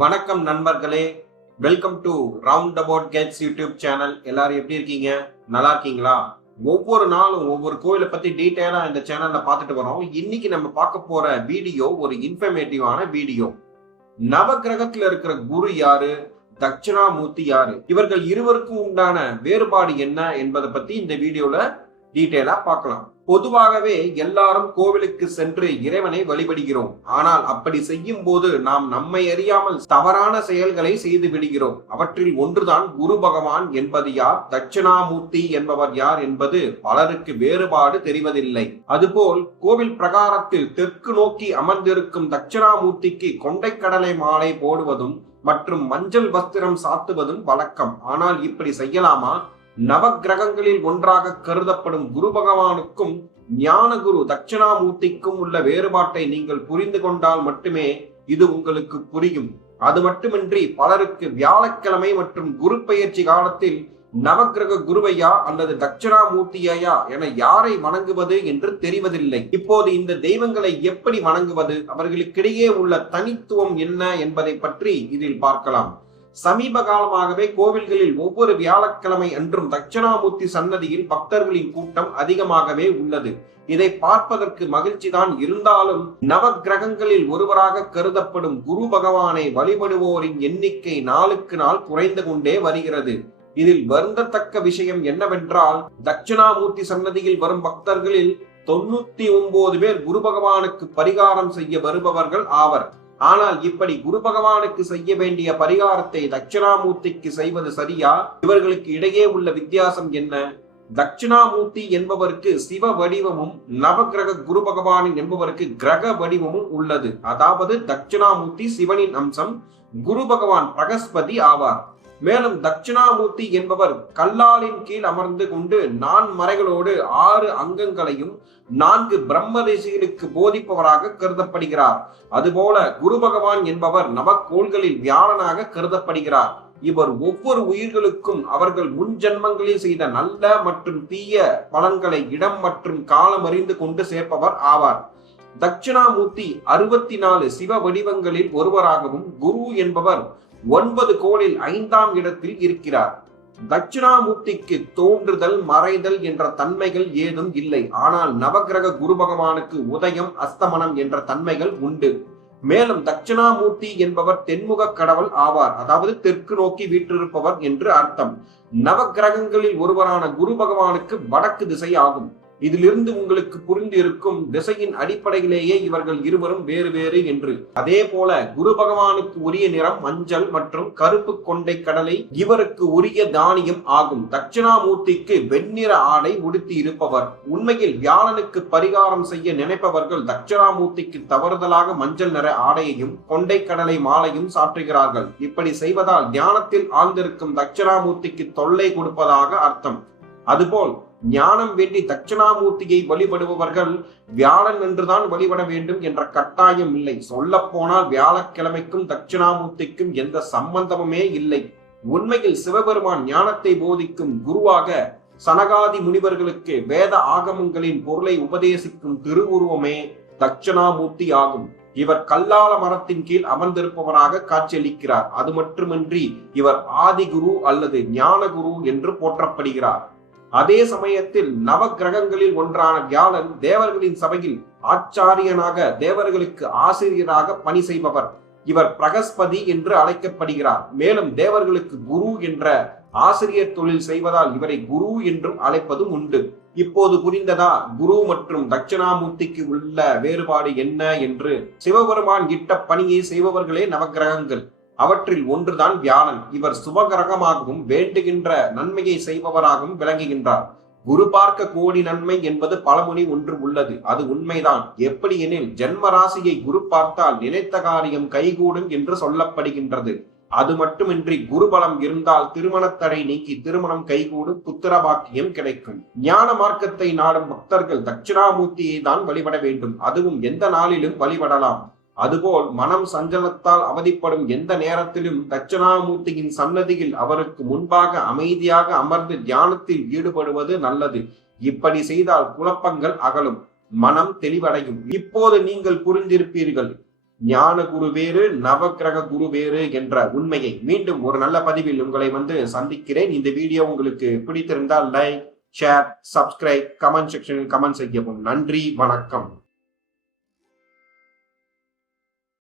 வணக்கம் நண்பர்களே, welcome to round about gets YouTube channel. எல்லாரும் எப்படி இருக்கீங்க? நல்லா இருக்கீங்களா? ஒவ்வொரு நாளும் ஒவ்வொரு கோயிலை பத்தி டீட்டெயிலா இந்த சேனல்ல பார்த்துட்டு வரோம். இன்னைக்கு நம்ம பார்க்க போற வீடியோ ஒரு இன்ஃபர்மேட்டிவான வீடியோ. நவகிரகத்துல இருக்கிற குரு யாரு, தட்சிணாமூர்த்தி யாரு, இவர்கள் இருவருக்கும் உண்டான வேறுபாடு என்ன என்பதை பத்தி இந்த வீடியோல டீட்டெயிலா பார்க்கலாம். பொதுவாகவே எல்லாரும் கோவிலுக்கு சென்று இறைவனை வழிபடுகிறோம். ஆனால் அப்படி செய்யும் போது நாம் நம்மை அறியாமல் தவறான செயல்களை செய்து விடுகிறோம். அவற்றில் ஒன்றுதான் குரு பகவான் என்பது யார், தட்சிணாமூர்த்தி என்பவர் யார் என்பது பலருக்கு வேறுபாடு தெரிவதில்லை. அதுபோல் கோவில் பிரகாரத்தில் தெற்கு நோக்கி அமர்ந்திருக்கும் தட்சிணாமூர்த்திக்கு கொண்டைக்கடலை மாலை போடுவதும் மற்றும் மஞ்சள் வஸ்திரம் சாத்துவதும் வழக்கம். ஆனால் இப்படி செய்யலாமா? நவகிரகங்களில் ஒன்றாக கருதப்படும் குரு பகவானுக்கும் ஞான குரு தட்சிணாமூர்த்திக்கும் உள்ள வேறுபாட்டை நீங்கள் புரிந்து கொண்டால் மட்டுமே இது உங்களுக்கு புரியும். அது மட்டுமின்றி பலருக்கு வியாழக்கிழமை மற்றும் குரு பெயர்ச்சி காலத்தில் நவகிரக குருவையா அல்லது தட்சிணாமூர்த்தியா என யாரை வணங்குவது என்று தெரிவதில்லை. இப்போது இந்த தெய்வங்களை எப்படி வணங்குவது, அவர்களுக்கிடையே உள்ள தனித்துவம் என்ன என்பதை பற்றி இதில் பார்க்கலாம். சமீப காலமாகவே கோவில்களில் ஒவ்வொரு வியாழக்கிழமை அன்றும் தட்சிணாமூர்த்தி சன்னதியில் பக்தர்களின் கூட்டம் அதிகமாகவே உள்ளது. இதை பார்ப்பதற்கு மகிழ்ச்சிதான். இருந்தாலும் நவகிரகங்களில் ஒருவராக கருதப்படும் குரு பகவானை வழிபடுவோரின் எண்ணிக்கை நாளுக்கு நாள் குறைந்து கொண்டே வருகிறது. இதில் வருந்தத்தக்க விஷயம் என்னவென்றால், தட்சிணாமூர்த்தி சன்னதியில் வரும் பக்தர்களில் 99 பேர் குரு பகவானுக்கு பரிகாரம் செய்ய வருபவர்கள் ஆவர். ஆனால் இப்படி குரு பகவானுக்கு செய்ய வேண்டிய பரிகாரத்தை தட்சிணாமூர்த்திக்கு செய்வது சரியா? இவர்களுக்கு இடையே உள்ள வித்தியாசம் என்ன? தட்சிணாமூர்த்தி என்பவருக்கு சிவ வடிவமும் நவகிரக குரு பகவானின் என்பவருக்கு கிரக வடிவமும் உள்ளது. அதாவது தட்சிணாமூர்த்தி சிவனின் அம்சம், குரு பகவான் பிரகஸ்பதி ஆவார். மேலும் தட்சிணாமூர்த்தி என்பவர் கல்லாலின் கீழ் அமர்ந்து கொண்டு நான்மறைகளோடு 6 அங்கங்களையும் 4 பிரம்ம ரிஷிகளுக்கு போதிப்பவராக கருதப்படுகிறார். அதுபோல குரு பகவான் என்பவர் நவக்கோள்களில் வியாழனாக கருதப்படுகிறார். இவர் ஒவ்வொரு உயிர்களுக்கும் அவர்கள் முன் ஜென்மங்களில் செய்த நல்ல மற்றும் தீய பலன்களை இடம் மற்றும் காலம் அறிந்து கொண்டு சேர்ப்பவர் ஆவார். தட்சிணாமூர்த்தி 64 சிவ வடிவங்களில் ஒருவராகவும், குரு என்பவர் 9 கோளில் 5ஆம் இடத்தில் இருக்கிறார். தட்சிணாமூர்த்திக்கு தோன்றுதல் மறைதல் என்ற தன்மைகள் ஏதும் இல்லை. ஆனால் நவகிரக குரு பகவானுக்கு உதயம் அஸ்தமனம் என்ற தன்மைகள் உண்டு. மேலும் தட்சிணாமூர்த்தி என்பவர் தென்முக கடவுள் ஆவார். அதாவது தெற்கு நோக்கி வீற்றிருப்பவர் என்று அர்த்தம். நவகிரகங்களில் ஒருவரான குரு பகவானுக்கு வடக்கு திசை ஆகும். இதிலிருந்து உங்களுக்கு புரிந்து இருக்கும் திசையின் அடிப்படையிலேயே இவர்கள் இருவரும் வேறு வேறு என்று. அதே போல குரு பகவானுக்கு உரிய நிறம் மஞ்சள் மற்றும் கருப்பு கொண்டை கடலை இவருக்கு உரிய தானியம் ஆகும். தட்சிணாமூர்த்திக்கு வெண்ணிற ஆடை உடுத்தி இருப்பவர். உண்மையில் வியாழனுக்கு பரிகாரம் செய்ய நினைப்பவர்கள் தட்சிணாமூர்த்திக்கு தவறுதலாக மஞ்சள் நிற ஆடையையும் கொண்டை கடலை மாலையும் சாற்றுகிறார்கள். இப்படி செய்வதால் தியானத்தில் ஆழ்ந்திருக்கும் தட்சிணாமூர்த்திக்கு தொல்லை கொடுப்பதாக அர்த்தம். அதுபோல் ஞானம் வேண்டி தட்சிணாமூர்த்தியை வழிபடுபவர்கள் வியாழன் என்றுதான் வழிபட வேண்டும் என்ற கட்டாயம் இல்லை. சொல்ல போனால் வியாழக்கிழமைக்கும் தட்சிணாமூர்த்திக்கும் எந்த சம்பந்தமுமே இல்லை. உண்மையில் சிவபெருமான் ஞானத்தை போதிக்கும் குருவாக சனகாதி முனிவர்களுக்கு வேத ஆகமங்களின் பொருளை உபதேசிக்கும் திருவுருவமே தட்சிணாமூர்த்தி ஆகும். இவர் கல்லால மரத்தின் கீழ் அமர்ந்திருப்பவராக காட்சியளிக்கிறார். அது மட்டுமின்றி இவர் ஆதிகுரு அல்லது ஞான குரு என்று போற்றப்படுகிறார். அதே சமயத்தில் நவ கிரகங்களில் ஒன்றான வியாழன் தேவர்களின் சபையில் ஆச்சாரியனாக, தேவர்களுக்கு ஆசிரியராக பணி செய்பவர். இவர் பிரகஸ்பதி என்று அழைக்கப்படுகிறார். மேலும் தேவர்களுக்கு குரு என்ற ஆசிரியர் தொழில் செய்வதால் இவரை குரு என்றும் அழைப்பதும் உண்டு. இப்போது புரிந்ததா குரு மற்றும் தட்சிணாமூர்த்திக்கு உள்ள வேறுபாடு என்ன என்று? சிவபெருமான் இட்ட பணியை செய்பவர்களே நவகிரகங்கள். அவற்றில் ஒன்றுதான் வியாழன். இவர் சுபகிரகமாகவும் வேண்டுகின்ற நன்மையை செய்பவராகவும் விளங்குகின்றார். குரு பார்க்க கோடி நன்மை என்பது பழமொழி ஒன்று உள்ளது. அது உண்மைதான். எப்படி எனில், ஜென்ம ராசியை குரு பார்த்தால் நினைத்த காரியம் கைகூடும் என்று சொல்லப்படுகின்றது. அது மட்டுமின்றி குரு பலம் இருந்தால் திருமணத்தடை நீக்கி திருமணம் கைகூடும், புத்திர பாக்கியம் கிடைக்கும். ஞான மார்க்கத்தை நாடும் பக்தர்கள் தட்சிணாமூர்த்தியை தான் வழிபட வேண்டும். அதுவும் எந்த நாளிலும் வழிபடலாம். அதுபோல் மனம் சஞ்சலத்தால் அவதிப்படும் எந்த நேரத்திலும் தட்சிணாமூர்த்தியின் சன்னதியில் அவருக்கு முன்பாக அமைதியாக அமர்ந்து தியானத்தில் ஈடுபடுவது நல்லது. இப்படி செய்தால் குழப்பங்கள் அகலும், மனம் தெளிவடையும். இப்போது நீங்கள் புரிந்திருப்பீர்கள், ஞான குரு வேறு, நவக்கிரக குரு வேறு என்ற உண்மையை மீண்டும் ஒரு நல்ல பதிவில் உங்களை சந்திக்கிறேன். இந்த வீடியோ உங்களுக்கு பிடித்திருந்தால் லைக், ஷேர், சப்ஸ்கிரைப், கமெண்ட் செக்ஷனில் கமெண்ட் செய்யவும். நன்றி, வணக்கம்.